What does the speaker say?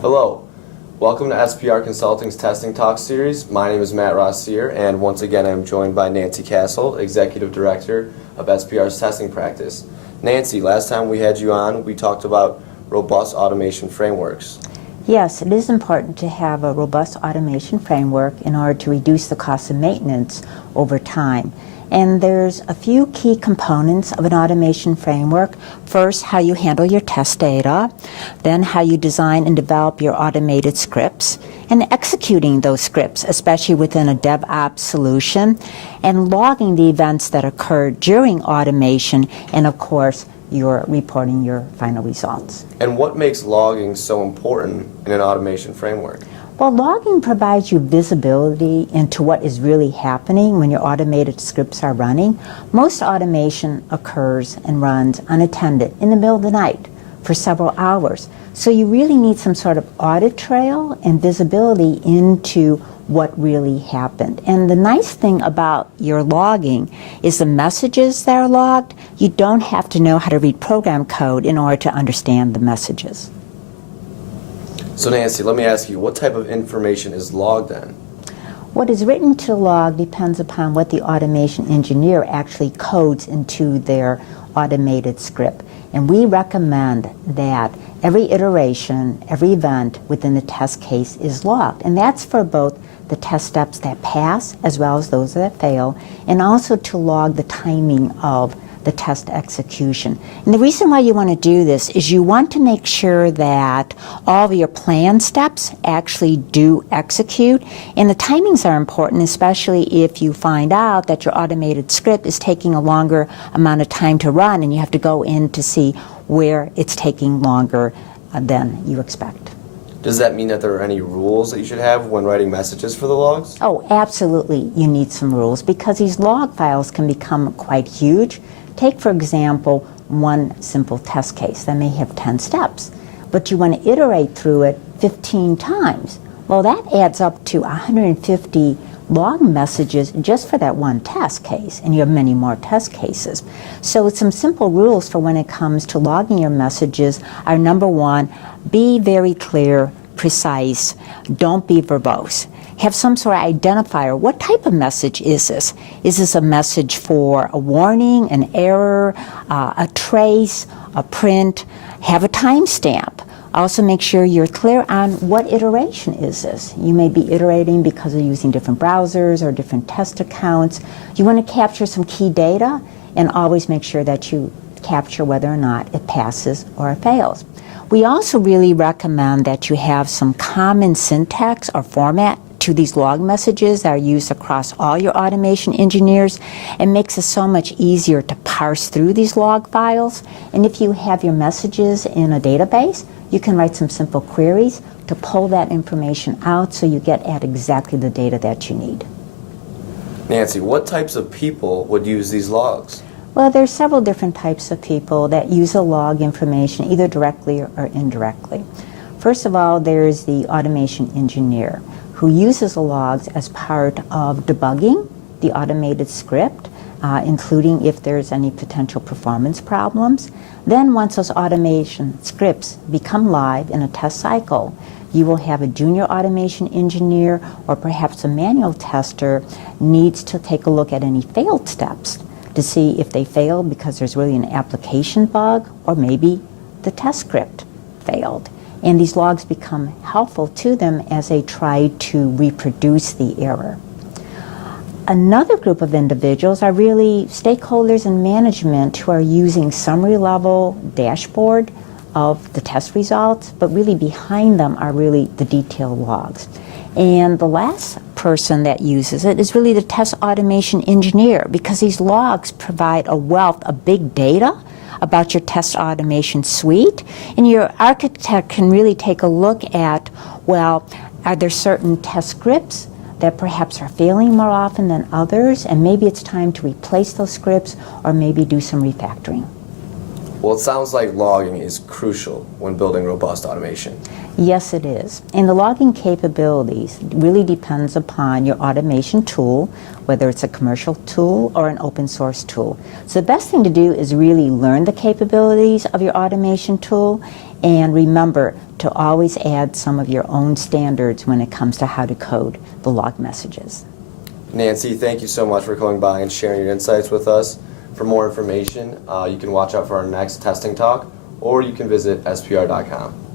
Hello, welcome to SPR Consulting's Testing Talk series. My name is Matt Rossier, and once again I'm joined by Nancy Castle, Executive Director of SPR's testing practice. Nancy, last time we had you on, we talked about robust automation frameworks. Yes, it is important to have a robust automation framework in order to reduce the cost of maintenance over time. And there's a few key components of an automation framework. First, how you handle your test data, then how you design and develop your automated scripts, and executing those scripts, especially within a DevOps solution, and logging the events that occur during automation, and of course, you're reporting your final results. And what makes logging so important in an automation framework? Well, logging provides you visibility into what is really happening when your automated scripts are running. Most automation occurs and runs unattended in the middle of the night for several hours. So you really need some sort of audit trail and visibility into what really happened. And the nice thing about your logging is the messages that are logged, you don't have to know how to read program code in order to understand the messages. So Nancy, let me ask you, what type of information is logged then? What is written to the log depends upon what the automation engineer actually codes into their automated script. And we recommend that every iteration, every event within the test case is logged. And that's for both the test steps that pass as well as those that fail, and also to log the timing of the test execution. And the reason why you want to do this is you want to make sure that all of your planned steps actually do execute. And the timings are important, especially if you find out that your automated script is taking a longer amount of time to run and you have to go in to see where it's taking longer than you expect. Does that mean that there are any rules that you should have when writing messages for the logs? Oh, absolutely, you need some rules because these log files can become quite huge. Take, for example, one simple test case that may have 10 steps, but you want to iterate through it 15 times. Well, that adds up to 150 log messages just for that one test case, and you have many more test cases. So some simple rules for when it comes to logging your messages are, number one, be very clear, precise, don't be verbose. Have some sort of identifier. What type of message is this? Is this a message for a warning, an error, a trace, a print? Have a timestamp. Also make sure you're clear on what iteration is this. You may be iterating because of using different browsers or different test accounts. You want to capture some key data and always make sure that you capture whether or not it passes or it fails. We also really recommend that you have some common syntax or format to these log messages that are used across all your automation engineers. It makes it so much easier to parse through these log files. And if you have your messages in a database, you can write some simple queries to pull that information out so you get at exactly the data that you need. Nancy, what types of people would use these logs? Well, there's several different types of people that use a log information either directly or indirectly. First of all, there's the automation engineer who uses the logs as part of debugging the automated script, including if there's any potential performance problems. Then once those automation scripts become live in a test cycle, you will have a junior automation engineer or perhaps a manual tester needs to take a look at any failed steps to see if they failed because there's really an application bug or maybe the test script failed. And these logs become helpful to them as they try to reproduce the error. Another group of individuals are really stakeholders in management who are using summary level dashboard of the test results, but really behind them are really the detailed logs. And the last person that uses it is really the test automation engineer, because these logs provide a wealth of big data about your test automation suite, and your architect can really take a look at, well, are there certain test scripts that perhaps are failing more often than others, and maybe it's time to replace those scripts or maybe do some refactoring. Well, it sounds like logging is crucial when building robust automation. Yes, it is. And the logging capabilities really depends upon your automation tool, whether it's a commercial tool or an open source tool. So the best thing to do is really learn the capabilities of your automation tool, and remember to always add some of your own standards when it comes to how to code the log messages. Nancy, thank you so much for coming by and sharing your insights with us. For more information, you can watch out for our next testing talk, or you can visit spr.com.